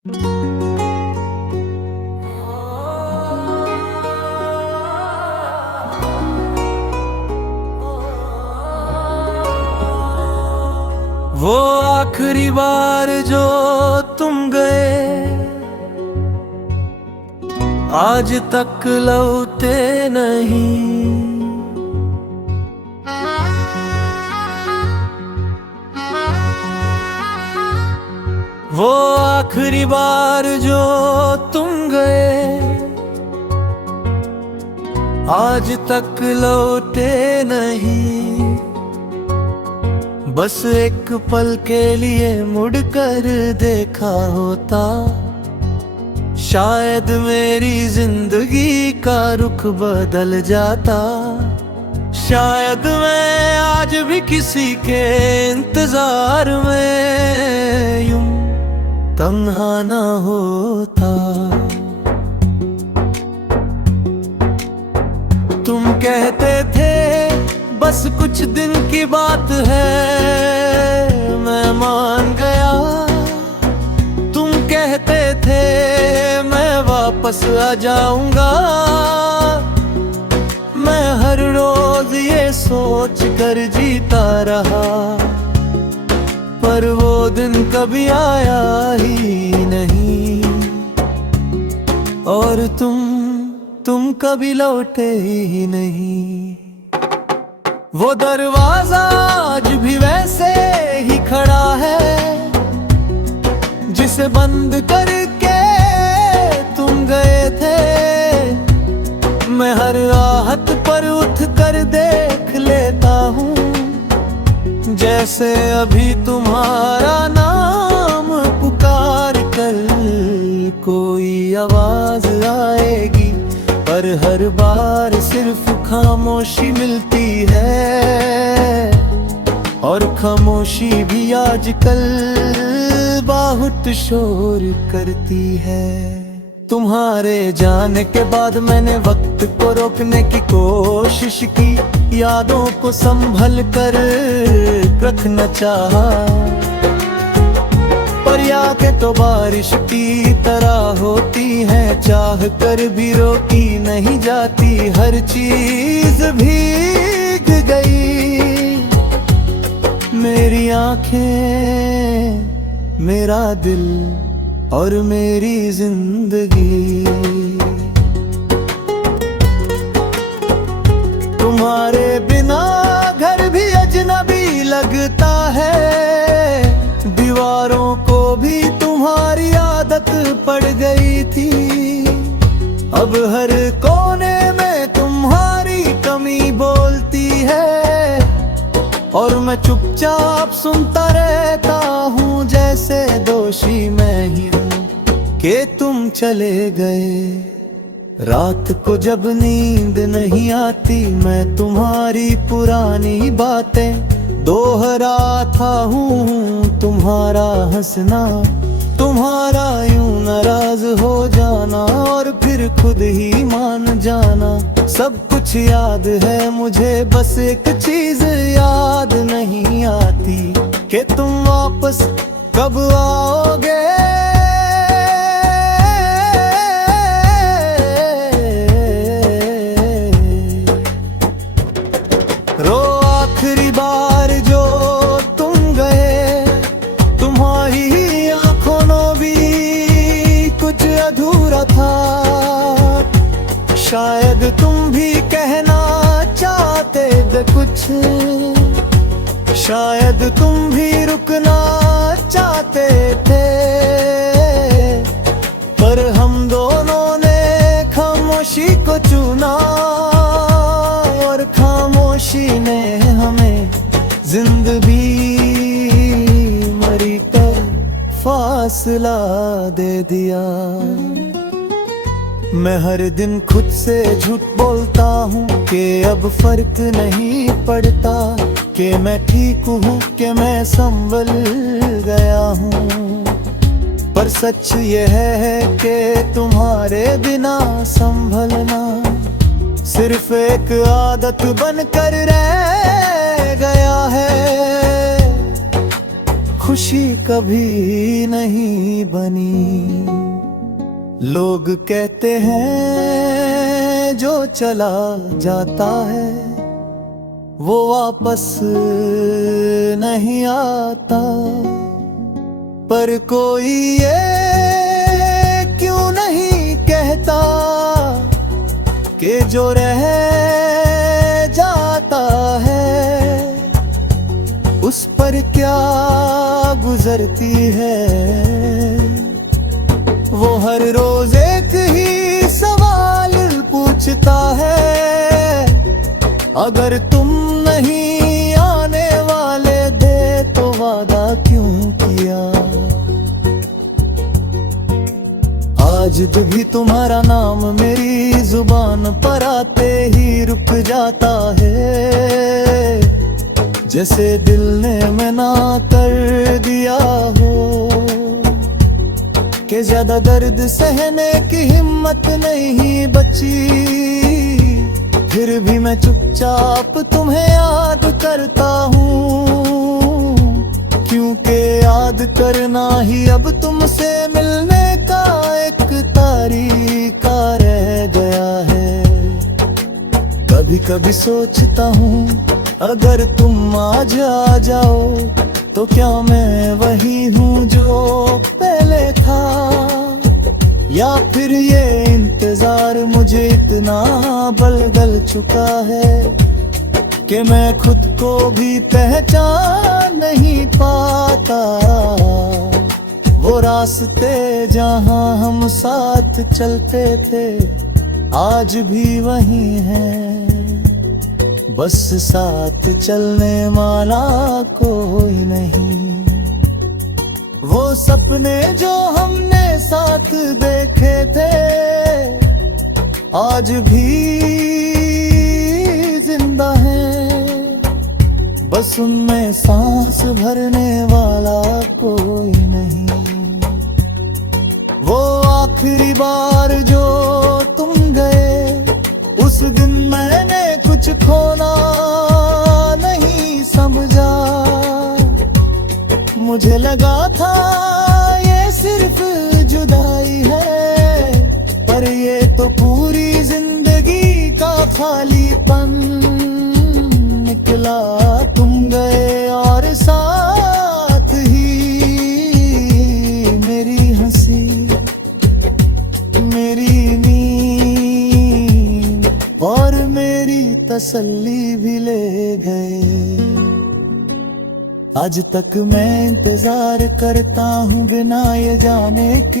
वो आखिरी बार जो तुम गए, आज तक लौटे नहीं। वो आखिरी बार जो तुम गए, आज तक लौटे नहीं। बस एक पल के लिए मुड़कर देखा होता, शायद मेरी जिंदगी का रुख बदल जाता। शायद मैं आज भी किसी के इंतजार में यूं तन्हा ना होता। तुम कहते थे बस कुछ दिन की बात है, मैं मान गया। तुम कहते थे मैं वापस आ जाऊंगा। मैं हर रोज ये सोच कर जीता रहा, पर वो दिन कभी आया ही नहीं। और तुम कभी लौटे ही नहीं। वो दरवाजा आज भी वैसे ही खड़ा है, जिसे बंद करके तुम गए थे। मैं हर राहत पर उठ कर देख लेता हूँ, जैसे अभी तुम्हारा नाम पुकार कर कोई आवाज आएगी। पर हर बार सिर्फ खामोशी मिलती है, और खामोशी भी आजकल बहुत शोर करती है। तुम्हारे जाने के बाद मैंने वक्त को रोकने की कोशिश की, यादों को संभल कर रखना चाहा। पर यादें तो बारिश की तरह होती हैं, चाह कर भी रोकी नहीं जाती। हर चीज भीग गई, मेरी आंखें, मेरा दिल और मेरी जिंदगी। तुम्हारे बिना घर भी अजनबी लगता है, दीवारों को भी तुम्हारी आदत पड़ गई थी। अब हर कोने में तुम्हारी कमी बोलती है, और मैं चुपचाप सुनता रहता हूँ, जैसे दोषी मैं ही हूँ कि तुम चले गए। रात को जब नींद नहीं आती, मैं तुम्हारी पुरानी बातें दोहराता हूँ। तुम्हारा हंसना, तुम्हारा यूं नाराज हो जाना, और फिर खुद ही मान जाना। सब कुछ याद है मुझे, बस एक चीज याद नहीं आती कि तुम वापस कब आओगे। आखिरी बार जो तुम गए, तुम्हारी आंखों में भी कुछ अधूरा था। शायद तुम भी कहना चाहते थे कुछ, शायद तुम भी रुकना चाहते थे। पर हम दोनों ने खामोशी को चुना, और खामोशी ने हमें जिंदगी मरी कर फासला दे दिया। मैं हर दिन खुद से झूठ बोलता हूँ कि अब फर्क नहीं पड़ता, कि मैं ठीक हूँ, कि मैं संभल गया हूँ। पर सच ये है कि तुम्हारे बिना संभलना सिर्फ एक आदत बनकर रह गया है। खुशी कभी नहीं बनी। लोग कहते हैं जो चला जाता है वो वापस नहीं आता, पर कोई ये क्यों नहीं कहता कि जो रह जाता है उस पर क्या गुजरती है। वो हर रोज एक ही सवाल पूछता है, अगर तुम नहीं आने वाले थे तो वादा क्यों किया। आज भी तुम्हारा नाम मेरी जुबान पर आते ही रुक जाता है, जैसे दिल ने मना कर दिया हो कि ज्यादा दर्द सहने की हिम्मत नहीं बची। फिर भी मैं चुपचाप तुम्हें याद करता हूँ, क्योंकि याद करना ही अब तुमसे मिलने का एक तरीका रह गया है। कभी कभी सोचता हूँ अगर तुम आज आ जाओ तो क्या मैं वही हूँ जो पहले था, या फिर ये इंतजार मुझे इतना बलगल चुका है कि मैं खुद को भी पहचान नहीं पाता। वो रास्ते जहाँ हम साथ चलते थे आज भी वही हैं, बस साथ चलने वाला कोई नहीं। वो सपने जो हमने साथ देखे थे आज भी जिंदा हैं, बस उनमें सांस भरने वाला कोई नहीं। वो आखिरी बार जो तुम गए उस दिन मैंने कुछ खोना नहीं समझा। मुझे लगा था ये सिर्फ जुदाई है, पर ये तो पूरी जिंदगी का खालीपन निकला। तुम गए और साथ ही मेरी हंसी, मेरी नींद और मेरी तसल्ली भी ले गए। आज तक मैं इंतजार करता हूँ बिना ये जाने कि